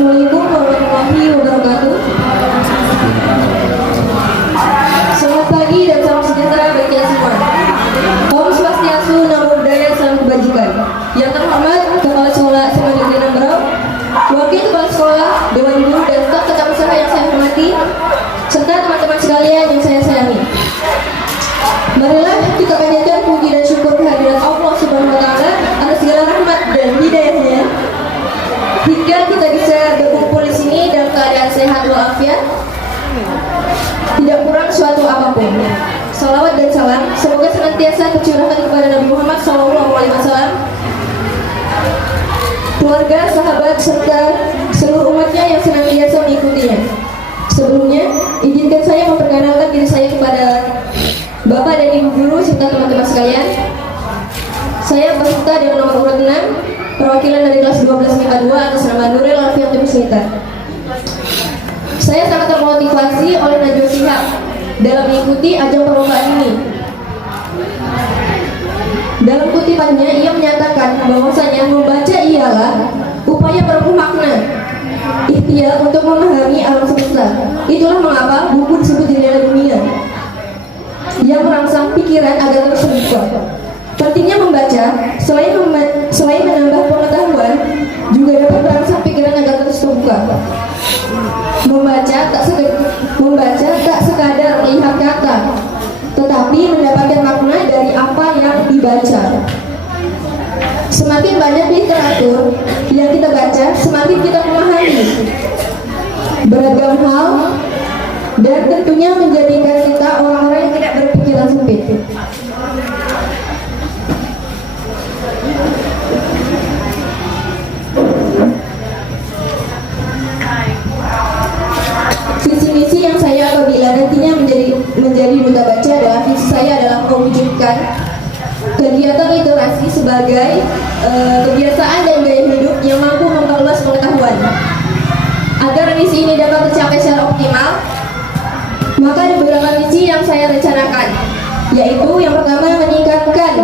Assalamualaikum warahmatullahi wabarakatuh. Selamat pagi dan salam sejahtera bagi kita semua. Om Swastiastu, Namo Buddhaya, salam kebajikan. Yang terhormat Kepala Sekolah SMA Negeri 6 Berau, Wakil Kepala Sekolah, Dewan Guru dan staf tetap usaha yang saya hormati, serta teman-teman sekalian yang saya sayangi. Marilah kita panjatkan puji dan syukur kehadirat Allah Subhanahu wa Ta'ala atas segala rahmat dan hidayahnya, hingga kita bisa berkumpul di sini dalam keadaan sehat walafiat, tidak kurang suatu apapun. Salawat dan salam semoga senantiasa tercurahkan kepada Nabi Muhammad SAW, keluarga, sahabat, serta seluruh umatnya yang senantiasa mengikutinya. Sebelumnya, izinkan saya memperkenalkan diri saya kepada Bapak dan Ibu Guru serta teman-teman sekalian. Saya peserta dengan nomor urut 6, perwakilan dari kelas 12 MIPA 2 atas nama Nuril Alfiatul Musnita. Saya sangat termotivasi oleh Najwa Shihab dalam mengikuti ajang perlombaan ini. Dalam kutipannya, ia menyatakan bahwasanya membaca ialah upaya merebut makna, ikhtiar untuk memahami alam semesta. Itulah mengapa buku disebut jendela dunia, yang merangsang pikiran agar terus terbuka. Pentingnya membaca, selain menambah pengetahuan, juga dapat merangsang pikiran agar terus terbuka. Membaca tak sekadar melihat kata, tetapi mendapatkan makna dari apa yang dibaca. Semakin banyak literatur yang kita baca, semakin kita memahami beragam hal, dan tentunya menjadikan kita orang-orang yang tidak berpikiran sempit. Visi-misi yang saya apabila nantinya menjadi duta baca adalah, visi saya adalah mewujudkan kegiatan literasi sebagai kebiasaan dan gaya hidup yang mampu memperluas pengetahuan. Agar misi ini dapat tercapai secara optimal, maka ada beberapa misi yang saya rencanakan, yaitu yang pertama, meningkatkan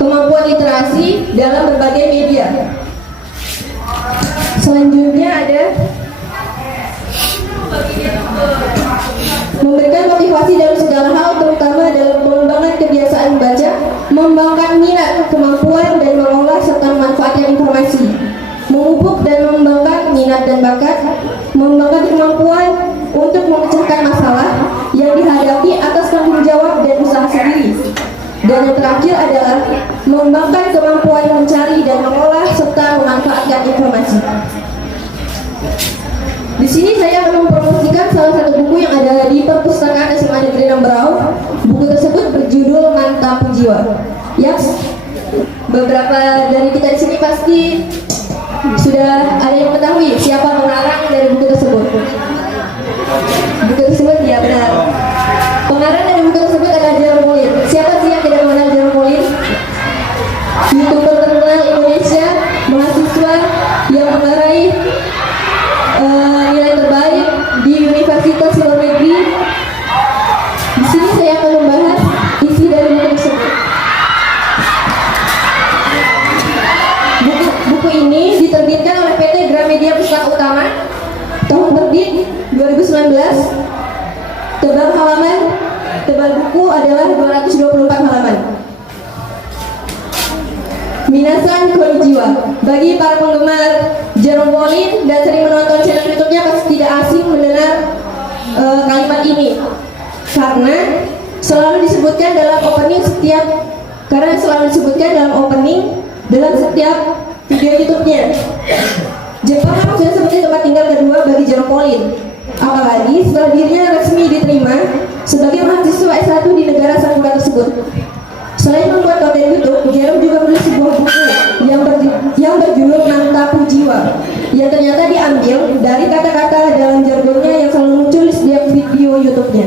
kemampuan literasi dalam berbagai media. Selanjutnya ada memberikan motivasi dalam segala hal, terutama dalam pengembangan kebiasaan membaca, mengembangkan minat, kemampuan, dan mengolah serta memanfaatkan informasi, memupuk dan mengembangkan minat dan bakat, mengembangkan kemampuan untuk memecahkan masalah yang dihadapi atas tanggung jawab dan usaha sendiri. Dan yang terakhir adalah mengembangkan kemampuan mencari dan mengolah serta memanfaatkan informasi. Di sini saya akan mempromosikan salah satu buku yang ada di perpustakaan SMA Negeri 6 Berau. Buku tersebut berjudul Mantap Jiwa. Yes, beberapa dari kita di sini pasti sudah ada yang mengetahui siapa pengarang dari buku tersebut. Buku tersebut, ya benar, pengarang dari buku tersebut adalah Jerome Pauline. Siapa sih yang tidak mengenal Jerome Pauline? YouTuber terkenal Indonesia, mahasiswa yang meraih nilai terbaik di Universitas Luar Negeri. Di sini saya akan membahas isi dari buku tersebut. Buku ini diterbitkan oleh PT Gramedia Pustaka Utama, tahun terbit 2019. Tebal buku adalah 224 halaman. Minasan konnichiwa. Bagi para penggemar Jerome Pauline dan sering menonton channel YouTube-nya pasti tidak asing mendengar kalimat ini, karena selalu disebutkan dalam opening dalam setiap video YouTube-nya. Jepang memang sudah seperti tempat tinggal kedua bagi Jerome Pauline, apalagi setelah dirinya resmi diterima sebagai mahasiswa S1 di negara sakura tersebut. Selain membuat konten YouTube, Jerome juga menulis sebuah buku yang berjudul Mantap Jiwa, yang ternyata diambil dari kata-kata dalam jargonnya yang selalu muncul di setiap video YouTube-nya.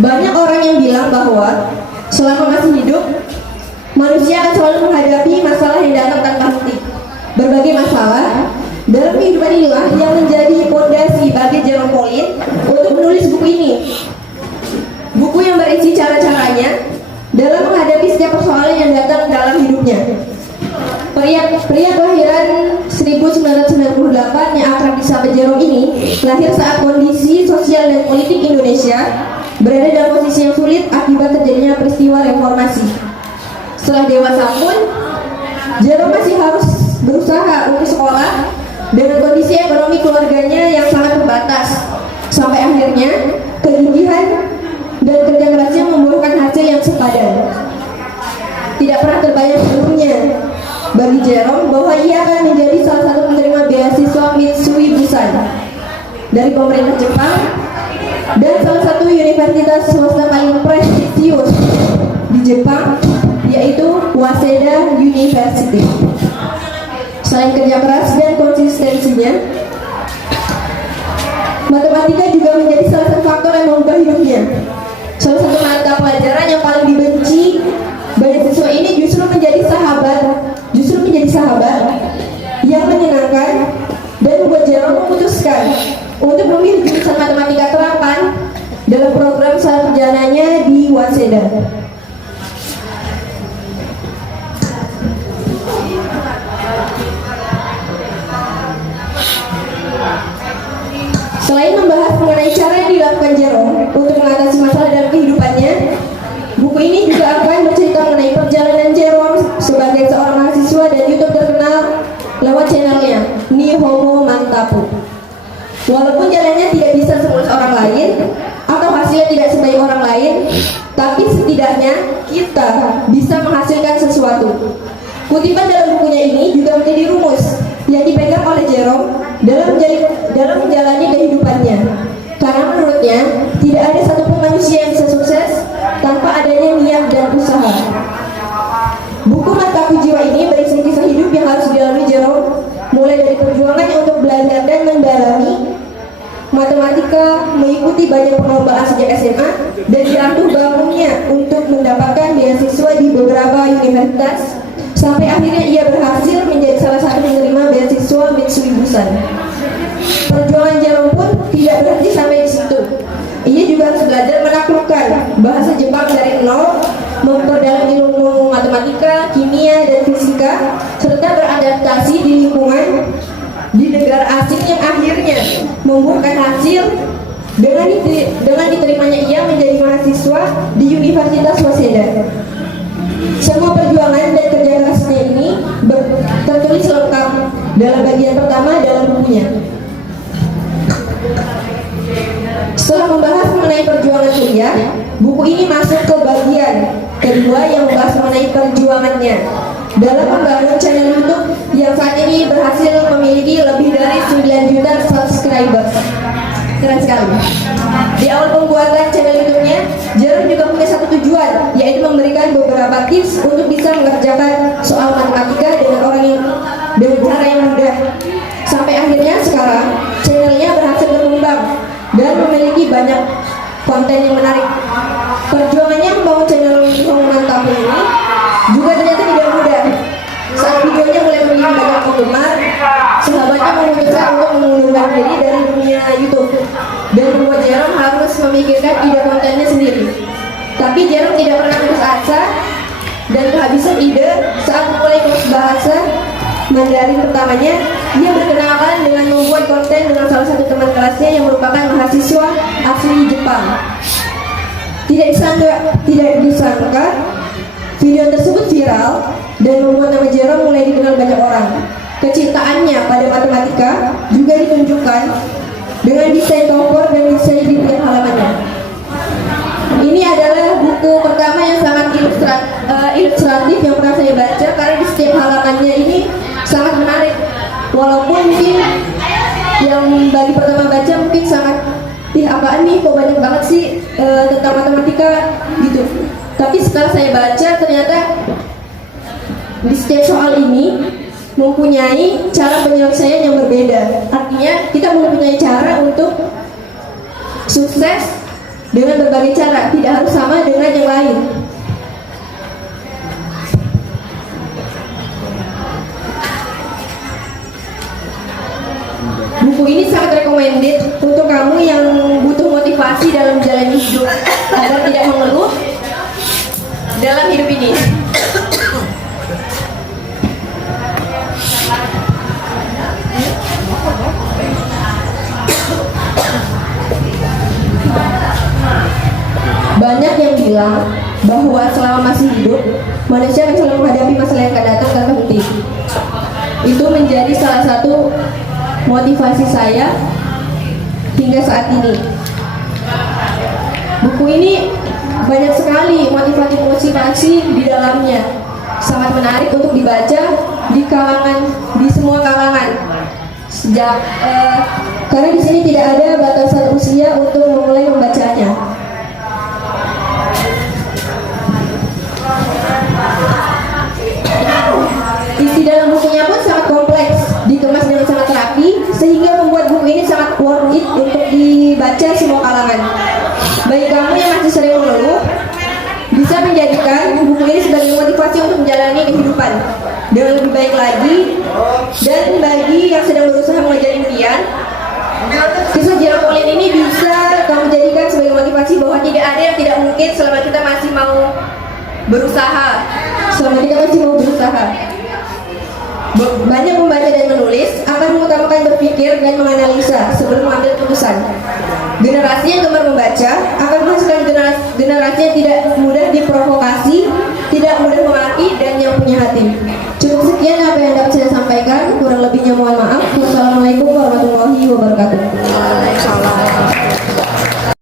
Banyak orang yang bilang bahwa selama masih hidup, manusia akan selalu menghadapi masalah yang datang tanpa henti. Berbagai masalah dalam kehidupan inilah yang menjadi fondasi bagi Jerome Pauline untuk menulis buku ini. Buku yang berisi cara-caranya dalam menghadapi setiap persoalan yang datang dalam hidupnya. Pria kelahiran 1998 yang akrab disapa Jerome ini lahir saat kondisi sosial dan politik Indonesia berada dalam posisi yang sulit akibat terjadinya peristiwa reformasi. Setelah dewasa pun, Jerome masih harus berusaha untuk sekolah dengan kondisi ekonomi keluarganya yang sangat terbatas. Sampai akhirnya, kegigihan dan kerja kerasnya membuahkan hasil yang sepadan. Tidak pernah terbayang sebelumnya bagi Jerome bahwa ia akan menjadi salah satu penerima beasiswa Mitsui Busan dari pemerintah Jepang dan salah satu universitas swasta paling prestisius di Jepang, yaitu Waseda University. Selain kerja keras dan konsistensinya, matematika juga menjadi salah satu faktor yang mengubah hidupnya. Salah satu mata pelajaran yang paling dibenci banyak siswa ini justru menjadi sahabat yang menyenangkan dan membuat Jerome memutuskan untuk memilih jurusan matematika terapan dalam program sarjananya di Waseda. Selain membahas mengenai cara yang dilakukan Jerome untuk mengatasi masalah dalam kehidupannya, buku ini juga akan bercerita mengenai perjalanan Jerome sebagai seorang mahasiswa dan YouTube terkenal lewat channelnya Nihongo Mantapu. Walaupun jalannya tidak bisa semulus orang lain atau hasilnya tidak sebaik orang lain, tapi setidaknya kita bisa menghasilkan sesuatu. Kutipan dalam bukunya ini juga menjadi rumus yang dipegang oleh Jerome dalam menjalani kehidupannya. Karena menurutnya tidak ada satupun manusia yang bisa sukses tanpa adanya niat dan usaha. Buku Mantapu Jiwa ini berisi kisah hidup yang harus dilalui Jerome, mulai dari perjuangannya untuk belajar dan mendalami matematika, mengikuti banyak perlombaan sejak SMA, dan jatuh bangunnya untuk mendapatkan beasiswa di beberapa universitas, sampai akhirnya ia berhasil menjadi salah satu penerima beasiswa Mitsui Busan. Perjuangan Jerome pun tidak berhenti sampai di situ. Ia juga harus belajar menaklukkan bahasa Jepang dari nol, memperdalam ilmu matematika, kimia, dan fisika, serta beradaptasi di lingkungan di negara asing yang akhirnya membuahkan hasil dengan diterimanya ia menjadi mahasiswa di Universitas Waseda. Semua perjuangan dan kerja kerasnya ini tertulis lengkap dalam bagian pertama dalam bukunya. Setelah membahas mengenai perjuangan kuliah, buku ini masuk ke bagian kedua yang membahas mengenai perjuangannya dalam membangun channel YouTube yang saat ini berhasil memiliki lebih dari 9 juta subscribers. Keren sekali. Di awal pembuatan channel YouTube-nya, Jerome juga punya satu tujuan, yaitu memberikan beberapa tips untuk bisa mengerjakan soal matematika dengan cara yang mudah. Sampai akhirnya sekarang channelnya berhasil berkembang dan memiliki banyak konten yang menarik. Perjuangannya membangun channel Nihongo Mantapu ini juga ternyata tidak mudah. Saat videonya mulai memiliki banyak penggemar, sahabatnya memutuskan untuk mengundurkan diri dari dunia YouTube dan membuat Jerome harus memikirkan ide kontennya sendiri. Tapi Jerome tidak pernah putus asa dan kehabisan ide saat memulai kelas bahasa Mandarin pertamanya. Ia berkenalan dengan membuat konten dengan salah satu teman kelasnya yang merupakan mahasiswa asli Jepang. Tidak disangka video tersebut viral dan membuat nama Jerome mulai dikenal banyak orang. Kecintaannya pada matematika juga ditunjukkan dengan desain topor dan desain di tiap halamannya. Ini adalah buku pertama yang sangat ilustratif yang pernah saya baca, karena di setiap halamannya ini sangat menarik. Walaupun mungkin yang bagi pertama baca mungkin sangat apaan nih, kok banyak banget sih tentang matematika gitu. Tapi setelah saya baca ternyata di setiap soal ini mempunyai cara penyelesaian yang berbeda. Artinya kita mempunyai cara untuk sukses dengan berbagai cara, tidak harus sama dengan yang lain. Buku ini sangat recommended untuk kamu yang butuh motivasi dalam menjalani hidup agar tidak mengeluh dalam hidup ini. Banyak yang bilang bahwa selama masih hidup, manusia akan selalu menghadapi masalah yang akan datang tanpa henti. Itu menjadi salah satu motivasi saya hingga saat ini. Buku ini banyak sekali motivasi di dalamnya. Sangat menarik untuk dibaca di semua kalangan. Karena di sini tidak ada batasan usia untuk memulai membacanya. Isi dalam bukunya pun sangat kompleks, dikemas dengan sangat rapi, sehingga membuat buku ini sangat worth it untuk dibaca semua kalangan. Bagi kamu yang masih sering mengeluh, bisa menjadikan buku ini sebagai motivasi untuk menjalani kehidupan dengan lebih baik lagi. Dan bagi yang sedang berusaha mengejar impian, kisah Jero Pauline ini bisa kamu jadikan sebagai motivasi bahwa tidak ada yang tidak mungkin selama kita masih mau berusaha. Banyak membaca dan menulis akan mengutamakan berpikir dan menganalisa sebelum mengambil keputusan. Generasi yang gemar membaca akan menghasilkan generasi yang tidak mudah diprovokasi, tidak mudah memaki, dan yang punya hati. Cukup sekian apa yang dapat saya sampaikan. Kurang lebihnya mohon maaf. Wassalamualaikum warahmatullahi wabarakatuh.